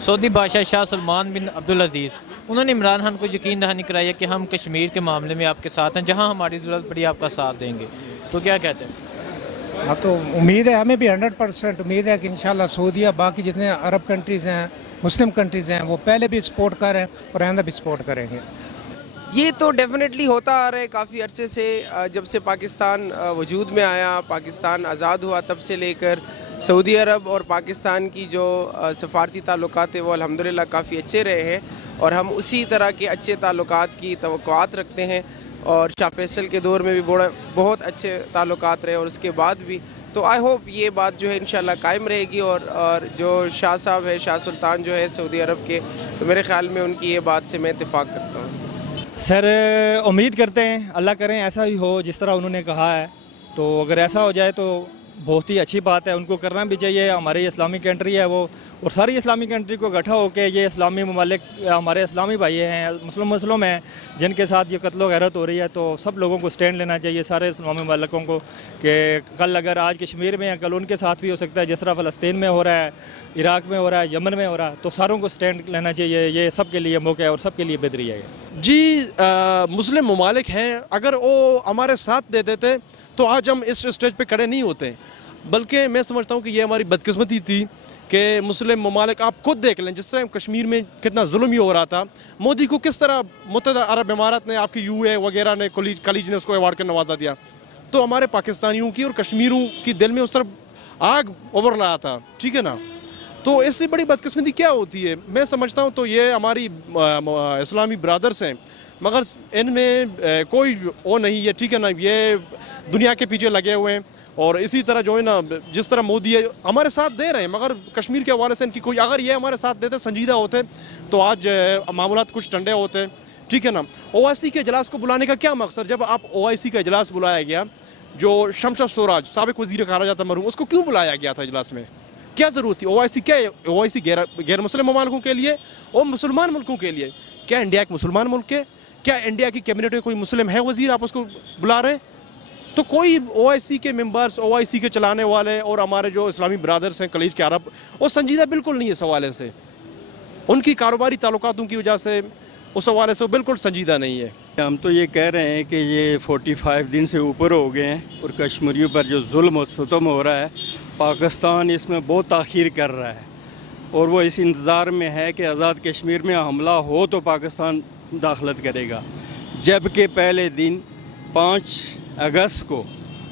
سعودی بادشاہ شاہ سلمان بن عبدالعزیز انہوں نے عمران خان کو یقین دہانی کرائی ہے کہ ہم کشمیر کے معاملے میں آپ کے ساتھ ہیں، جہاں ہماری ضرورت پڑی آپ کا ساتھ دیں گے، تو کیا کہتے ہیں؟ ہاں تو امید ہے، ہمیں بھی 100% امید ہے کہ انشاءاللہ سعودیہ باقی جتنے عرب کنٹریز ہیں، مسلم کنٹریز ہیں، وہ پہلے بھی سپورٹ کر رہے ہیں اور آئندہ بھی سپورٹ کریں گے۔ یہ تو ڈیفینیٹلی ہوتا آ رہا ہے کافی عرصے سے، جب سے پاکستان وجود میں آیا، پاکستان آزاد ہوا، تب سے لے کر سعودی عرب اور پاکستان کی جو سفارتی تعلقات ہیں وہ الحمدللہ کافی اچھے رہے ہیں، اور ہم اسی طرح کے اچھے تعلقات کی توقعات رکھتے ہیں، اور شاہ فیصل کے دور میں بھی بہت اچھے تعلقات رہے، اور اس کے بعد بھی، تو آئی ہوپ یہ بات جو ہے انشاءاللہ قائم رہے گی، اور جو شاہ صاحب ہے، شاہ سلطان جو ہے سعودی عرب کے، تو میرے خیال میں ان کی یہ بات سے میں اتفاق کرتا ہوں۔ سر امید کرتے ہیں اللہ کریں ایسا ہی ہو جس طرح انہوں نے کہا ہے، تو اگر ایسا ہو جائے تو بہت ہی اچھی بات ہے، ان کو کرنا بھی چاہیے۔ ہماری اسلامی کنٹری ہے وہ، اور ساری اسلامی کنٹری کو اکٹھا ہو کے، یہ اسلامی ممالک ہمارے اسلامی بھائی ہیں، مسلم ہیں جن کے ساتھ یہ قتل و غارت ہو رہی ہے، تو سب لوگوں کو سٹینڈ لینا چاہیے، سارے اسلامی ممالکوں کو، کہ کل اگر آج کشمیر میں ہے کل ان کے ساتھ بھی ہو سکتا ہے، جس طرح فلسطین میں ہو رہا ہے، عراق میں ہو رہا ہے، یمن میں ہو رہا ہے، تو ساروں کو سٹینڈ لینا چاہیے، یہ سب کے لیے موقع ہے اور سب کے لیے بہتری ہے۔ جی مسلم ممالک ہیں، اگر وہ ہمارے ساتھ دے دیتے تو آج ہم اس اسٹیج پہ کھڑے نہیں ہوتے، بلکہ میں سمجھتا ہوں کہ یہ ہماری بدقسمتی تھی کہ مسلم ممالک، آپ خود دیکھ لیں جس طرح کشمیر میں کتنا ظلم ہی ہو رہا تھا، مودی کو کس طرح متحدہ عرب امارات نے، آپ کی یو اے وغیرہ نے، کلیج نے اس کو ایوارڈ کر نوازا دیا، تو ہمارے پاکستانیوں کی اور کشمیروں کی دل میں اس طرح آگ ابھر رہا تھا، ٹھیک ہے نا؟ تو اس سے بڑی بدقسمتی کیا ہوتی ہے؟ میں سمجھتا ہوں تو یہ ہماری اسلامی برادرز ہیں، مگر ان میں کوئی وہ نہیں ہے، ٹھیک ہے نا؟ یہ دنیا کے پیچھے لگے ہوئے ہیں، اور اسی طرح جو ہے نا، جس طرح مودی ہے ہمارے ساتھ دے رہے ہیں، مگر کشمیر کے حوالے سے ان کی کوئی، اگر یہ ہمارے ساتھ دیتے، سنجیدہ ہوتے، تو آج معاملات کچھ ٹھنڈے ہوتے، ٹھیک ہے نا؟ او آئی سی کے اجلاس کو بلانے کا کیا مقصد؟ جب آپ او آئی سی کا اجلاس بلایا گیا، جو شمشا سوراج سابق وزیر خارجہ تھا مرحوم، اس کو کیوں بلایا گیا تھا اجلاس میں؟ کیا ضرورت تھی؟ او آئی سی کیا ہے؟ او آئی سی غیر مسلم ممالکوں کے لیے اور مسلمان ملکوں کے لیے؟ کیا انڈیا ایک مسلمان ملک ہے؟ کیا انڈیا کی کیبنٹ میں کوئی مسلم ہے وزیر، آپ اس کو بلا رہے ہیں؟ تو کوئی او آئی سی کے ممبرز، او آئی سی کے چلانے والے اور ہمارے جو اسلامی برادرز ہیں خلیج کے عرب، وہ سنجیدہ بالکل نہیں ہے اس حوالے سے، ان کی کاروباری تعلقاتوں کی وجہ سے اس حوالے سے وہ بالکل سنجیدہ نہیں ہے۔ ہم تو یہ کہہ رہے ہیں کہ یہ 45 دن سے اوپر ہو گئے ہیں، اور کشمیریوں پر جو ظلم و ستم ہو رہا ہے، پاکستان اس میں بہت تاخیر کر رہا ہے، اور وہ اس انتظار میں ہے کہ آزاد کشمیر میں حملہ ہو تو پاکستان داخلت کرے گا، جبکہ پہلے دن 5 اگست کو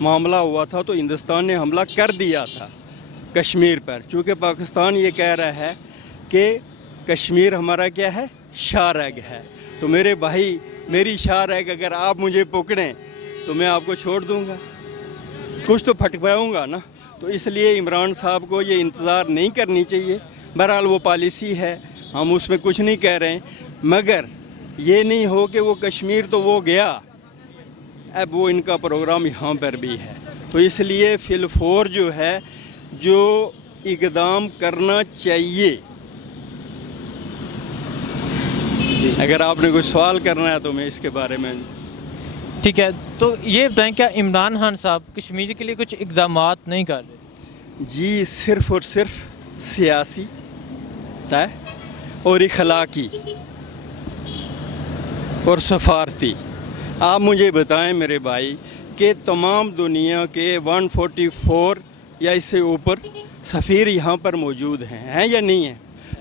معاملہ ہوا تھا تو ہندوستان نے حملہ کر دیا تھا کشمیر پر، چونکہ پاکستان یہ کہہ رہا ہے کہ کشمیر ہمارا کیا ہے، شاہ ریگ ہے، تو میرے بھائی میری شاہ ریگ اگر آپ مجھے پکڑیں تو میں آپ کو چھوڑ دوں گا، کچھ تو پھٹکواؤں گا نا، تو اس لیے عمران صاحب کو یہ انتظار نہیں کرنی چاہیے۔ بہرحال وہ پالیسی ہے، ہم اس میں کچھ نہیں کہہ رہے ہیں، مگر یہ نہیں ہو کہ وہ کشمیر تو وہ گیا، اب وہ ان کا پروگرام یہاں پر بھی ہے، تو اس لیے فی الفور جو ہے جو اقدام کرنا چاہیے۔ اگر آپ نے کوئی سوال کرنا ہے تو میں اس کے بارے میں، ٹھیک ہے، تو یہ بتائیں کیا عمران خان صاحب کشمیر کے لیے کچھ اقدامات نہیں کر رہے؟ جی صرف اور صرف سیاسی ہے اور اخلاقی اور سفارتی۔ آپ مجھے بتائیں میرے بھائی کہ تمام دنیا کے 144 یا اس سے اوپر سفیر یہاں پر موجود ہیں یا نہیں ہیں؟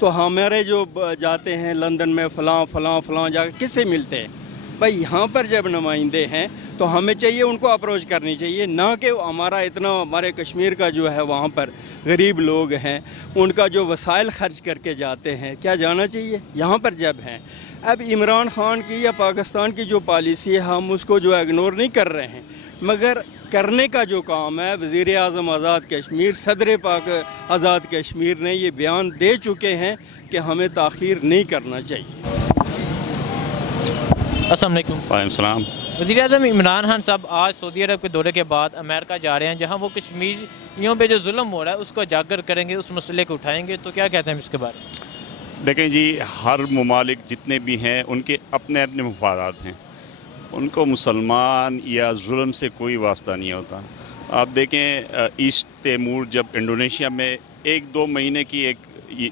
تو ہمارے جو جاتے ہیں لندن میں فلاں جا کے کس سے ملتے ہیں؟ بھائی یہاں پر جب نمائندے ہیں تو ہمیں چاہیے ان کو اپروچ کرنی چاہیے، نہ کہ ہمارا اتنا، ہمارے کشمیر کا جو ہے وہاں پر غریب لوگ ہیں، ان کا جو وسائل خرچ کر کے جاتے ہیں، کیا جانا چاہیے یہاں پر جب ہیں؟ اب عمران خان کی یا پاکستان کی جو پالیسی ہے ہم اس کو جو اگنور نہیں کر رہے ہیں، مگر کرنے کا جو کام ہے، وزیر اعظم آزاد کشمیر، صدر پاک آزاد کشمیر نے یہ بیان دے چکے ہیں کہ ہمیں تاخیر نہیں کرنا چاہیے۔ السلام علیکم۔ وعلیکم السلام۔ وزیر اعظم عمران خان صاحب آج سعودی عرب کے دورے کے بعد امریکہ جا رہے ہیں، جہاں وہ کشمیریوں پہ جو ظلم ہو رہا ہے اس کو اجاگر کریں گے، اس مسئلے کو اٹھائیں گے، تو کیا کہتے ہیں اس کے بارے میں؟ دیکھیں جی، ہر ممالک جتنے بھی ہیں ان کے اپنے اپنے مفادات ہیں، ان کو مسلمان یا ظلم سے کوئی واسطہ نہیں ہوتا۔ آپ دیکھیں ایسٹ تیمور جب انڈونیشیا میں 1-2 مہینے کی ایک